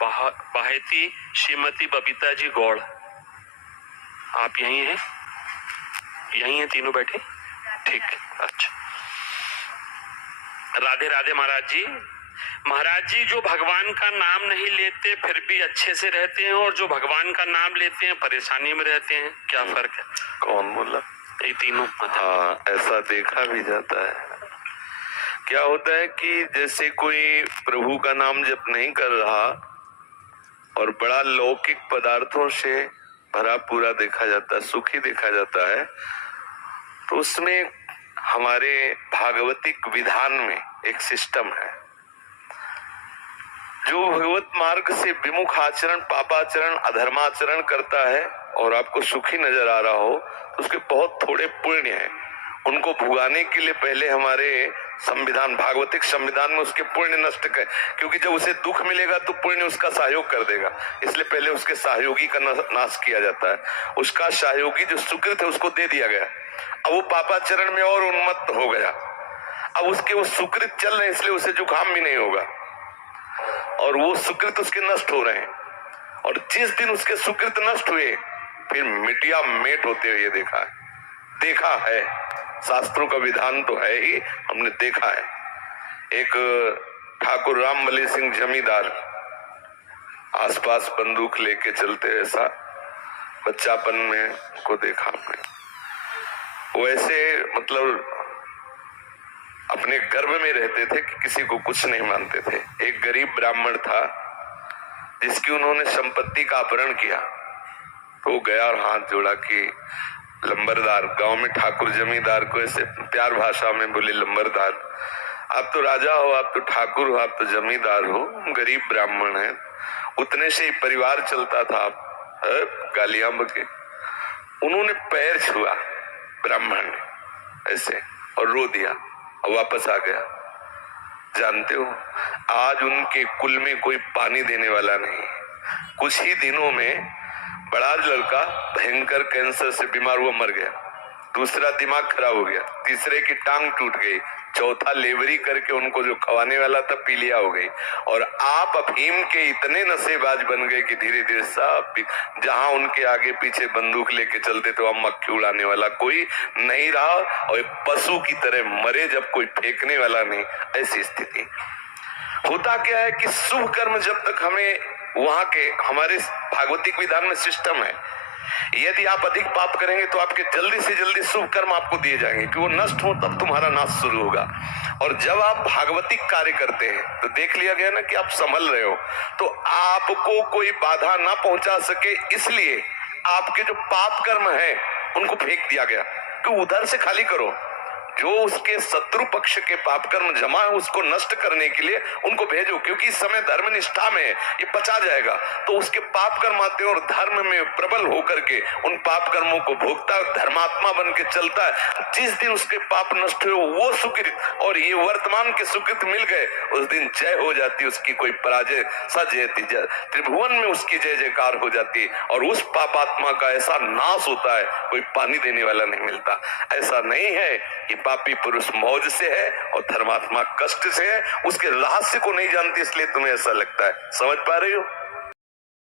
बाहेती श्रीमती बबीता जी गौड़, आप यहीं हैं? यहीं हैं तीनों बैठे? ठीक, अच्छा। राधे राधे महाराज जी। महाराज जी, जो भगवान का नाम नहीं लेते फिर भी अच्छे से रहते हैं, और जो भगवान का नाम लेते हैं परेशानी में रहते हैं, क्या फर्क है? कौन बोला? ये तीनों। हाँ, ऐसा देखा भी जाता है। क्या होता है कि जैसे कोई प्रभु का नाम जप नहीं कर रहा और बड़ा लौकिक पदार्थों से भरा पूरा देखा जाता है, सुखी देखा जाता है, तो उसमें हमारे भागवतिक विधान में एक सिस्टम है। जो भगवत मार्ग से विमुख आचरण, पापाचरण, अधर्माचरण करता है और आपको सुखी नजर आ रहा हो, तो उसके बहुत थोड़े पुण्य हैं। उनको भुगाने के लिए पहले हमारे संविधान, भागवतिक संविधान में उसके पुण्य नष्ट कर, क्योंकि जब उसे दुख मिलेगा तो पुण्य उसका सहयोग कर देगा, इसलिए पहले उसके सहयोगी का नाश किया जाता है। उसका सहयोगी जो सुकृत है उसको दे दिया गया। अब वो पापाचरण में और उन्मत्त हो गया। अब उसके वो सुकृत चल रहे हैं, इसलिए उसे जुकाम भी नहीं होगा, और वो सुकृत उसके नष्ट हो रहे हैं। और जिस दिन उसके सुकृत नष्ट हुए, फिर मिटिया मेट होते हुए देखा है। शास्त्रों का विधान तो है ही, हमने देखा है। एक ठाकुर रामबली सिंह जमींदार आसपास बंदूक लेके चलते, ऐसा बच्चापन में को देखा हमने। वैसे मतलब अपने गर्भ में रहते थे कि किसी को कुछ नहीं मानते थे। एक गरीब ब्राह्मण था जिसकी उन्होंने संपत्ति का अपहरण किया, तो वो गया और हाथ जोड़ा कि लंबरदार, गांव में ठाकुर जमींदार को ऐसे प्यार भाषा में बोले, लंबरदार, आप तो राजा हो, आप तो ठाकुर हो, आप तो जमींदार हो, गरीब ब्राह्मण है, उतने से ही परिवार चलता था, आप गालियां बके। उन्होंने पैर छुआ ब्राह्मण ने ऐसे और रो दिया और वापस आ गया। जानते हो, आज उनके कुल में कोई पानी देने वाला नहीं। कुछ ही दिनों में बड़ा लड़का भयंकर कैंसर से बीमार हुआ, मर गया। दूसरा दिमाग खराब हो गया, तीसरे की टांग टूट गई, चौथा लेवरी करके उनको जो खवाने वाला था पीलिया हो गई। और आप अफीम के इतने नशेबाज बन गए कि धीरे धीरे सब, जहां उनके आगे पीछे बंदूक लेके चलते तो अब मक्खी उड़ाने वाला कोई नहीं रहा, और पशु की तरह मरे जब कोई फेंकने वाला नहीं। ऐसी स्थिति होता क्या है कि शुभ कर्म जब तक हमें वहां के हमारे भागवतिक विधान में सिस्टम है, यदि आप अधिक पाप करेंगे तो आपके जल्दी से जल्दी शुभ कर्म आपको दिए जाएंगे कि वो नष्ट हो, तब तुम्हारा नाश शुरू होगा। और जब आप भागवतिक कार्य करते हैं तो देख लिया गया ना कि आप संभल रहे हो, तो आपको कोई बाधा ना पहुंचा सके, इसलिए आपके जो पाप कर्म है उनको फेंक दिया गया कि उधर से खाली करो। जो उसके शत्रु पक्ष के पाप कर्म जमा है उसको नष्ट करने के लिए उनको भेजो, क्योंकि इस समय धर्म निष्ठा में ये पचा जाएगा। तो उसके पाप कर्म आते हैं और धर्म में प्रबल होकर के उन पाप कर्मों को भोगता, धर्मात्मा बन के चलता है। जिस दिन उसके पाप नष्ट हुए वो सुकृत और ये वर्तमान के सुकृत मिल गए, उस दिन जय हो जाती, उसकी कोई पराजय सजयती, त्रिभुवन में उसकी जय जयकार हो जाती, और उस पापात्मा का ऐसा नाश होता है कोई पानी देने वाला नहीं मिलता। ऐसा नहीं है कि पापी पुरुष मौज से है और धर्मात्मा कष्ट से है, उसके रहस्य को नहीं जानती, इसलिए तुम्हें ऐसा लगता है। समझ पा रही हो?